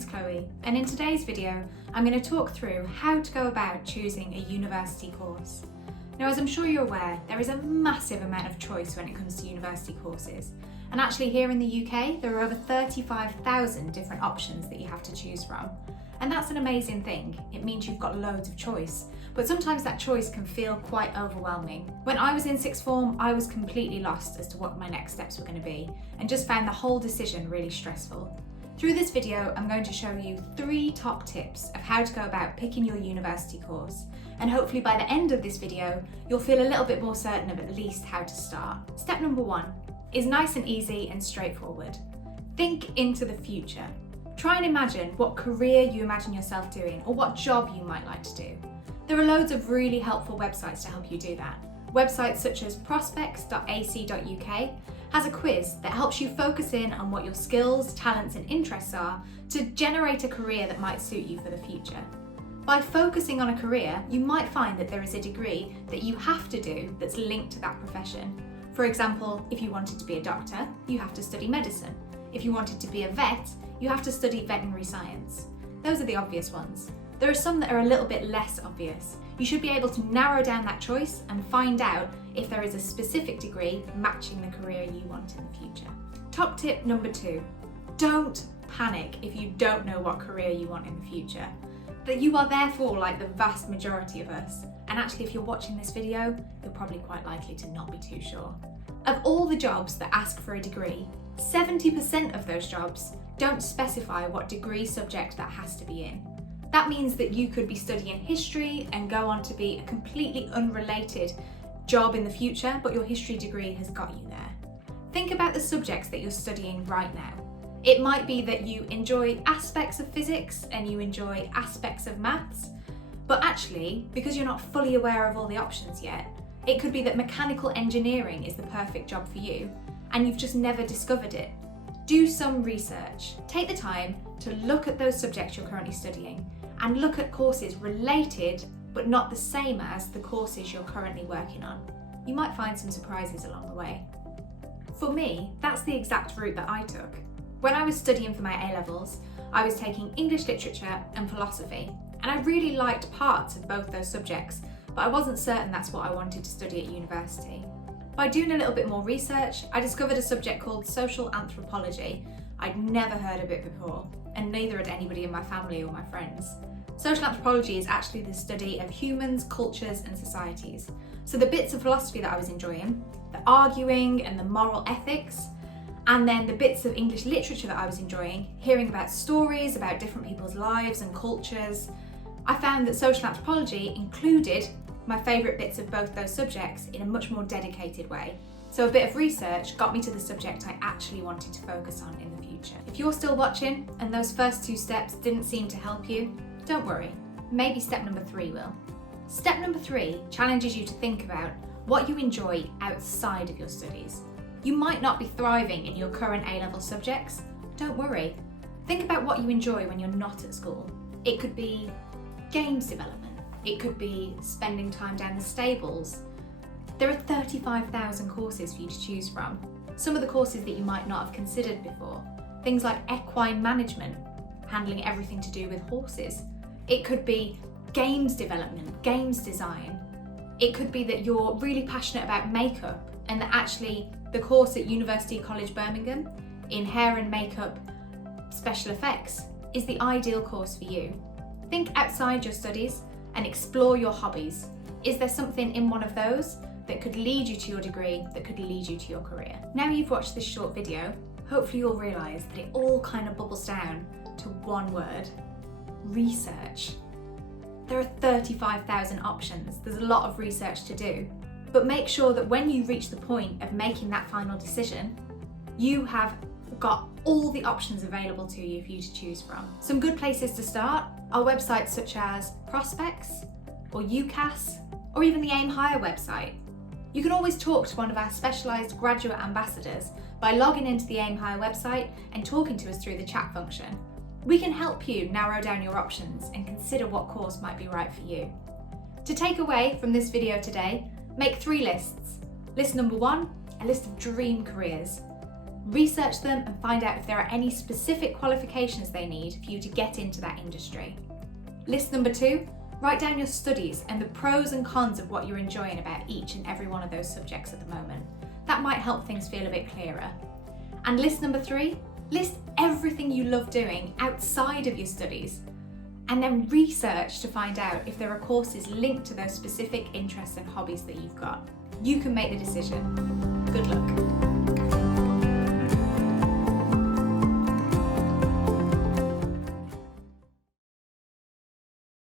name's Chloe, and in today's video I'm going to talk through how to go about choosing a university course. Now, as I'm sure you're aware, there is a massive amount of choice when it comes to university courses, and actually here in the UK there are over 35,000 different options that you have to choose from. And that's an amazing thing. It means you've got loads of choice, but sometimes that choice can feel quite overwhelming. When I was in sixth form, I was completely lost as to what my next steps were going to be and just found the whole decision really stressful. Through this video, I'm going to show you 3 top tips of how to go about picking your university course, and hopefully by the end of this video, you'll feel a little bit more certain of at least how to start. Step number 1 is nice and easy and straightforward. Think into the future. Try and imagine what career you imagine yourself doing or what job you might like to do. There are loads of really helpful websites to help you do that. Websites such as prospects.ac.uk has a quiz that helps you focus in on what your skills, talents and interests are to generate a career that might suit you for the future. By focusing on a career, you might find that there is a degree that you have to do that's linked to that profession. For example, if you wanted to be a doctor, you have to study medicine. If you wanted to be a vet, you have to study veterinary science. Those are the obvious ones. There are some that are a little bit less obvious. You should be able to narrow down that choice and find out if there is a specific degree matching the career you want in the future. Top tip number 2, don't panic if you don't know what career you want in the future. That you are therefore like the vast majority of us. And actually, if you're watching this video, you're probably quite likely to not be too sure. Of all the jobs that ask for a degree, 70% of those jobs don't specify what degree subject that has to be in. That means that you could be studying history and go on to be a completely unrelated job in the future, but your history degree has got you there. Think about the subjects that you're studying right now. It might be that you enjoy aspects of physics and you enjoy aspects of maths, but actually, because you're not fully aware of all the options yet, it could be that mechanical engineering is the perfect job for you and you've just never discovered it. Do some research. Take the time to look at those subjects you're currently studying and look at courses related but not the same as the courses you're currently working on. You might find some surprises along the way. For me, that's the exact route that I took. When I was studying for my A-levels, I was taking English literature and philosophy, and I really liked parts of both those subjects, but I wasn't certain that's what I wanted to study at university. By doing a little bit more research, I discovered a subject called social anthropology. I'd never heard of it before, and neither had anybody in my family or my friends. Social anthropology is actually the study of humans, cultures and societies. So the bits of philosophy that I was enjoying, the arguing and the moral ethics, and then the bits of English literature that I was enjoying, hearing about stories about different people's lives and cultures, I found that social anthropology included my favourite bits of both those subjects in a much more dedicated way. So a bit of research got me to the subject I actually wanted to focus on in the future. If you're still watching and those first 2 steps didn't seem to help you, don't worry, maybe step number 3 will. Step number 3 challenges you to think about what you enjoy outside of your studies. You might not be thriving in your current A-level subjects. Don't worry. Think about what you enjoy when you're not at school. It could be games development. It could be spending time down the stables. There are 35,000 courses for you to choose from. Some of the courses that you might not have considered before. Things like equine management, handling everything to do with horses. It could be games development, games design. It could be that you're really passionate about makeup and that actually the course at University College Birmingham in hair and makeup special effects is the ideal course for you. Think outside your studies and explore your hobbies. Is there something in one of those that could lead you to your degree, that could lead you to your career? Now you've watched this short video, hopefully you'll realise that it all kind of bubbles down to one word: research. There are 35,000 options. There's a lot of research to do, but make sure that when you reach the point of making that final decision, you have got all the options available to you for you to choose from. Some good places to start are websites such as Prospects or UCAS or even the Aim Higher website. You can always talk to one of our specialised graduate ambassadors by logging into the Aim Higher website and talking to us through the chat function. We can help you narrow down your options and consider what course might be right for you. To take away from this video today, make 3 lists. List number 1, a list of dream careers. Research them and find out if there are any specific qualifications they need for you to get into that industry. List number 2, write down your studies and the pros and cons of what you're enjoying about each and every one of those subjects at the moment. That might help things feel a bit clearer. And list number 3, list everything you love doing outside of your studies, and then research to find out if there are courses linked to those specific interests and hobbies that you've got. You can make the decision. Good luck.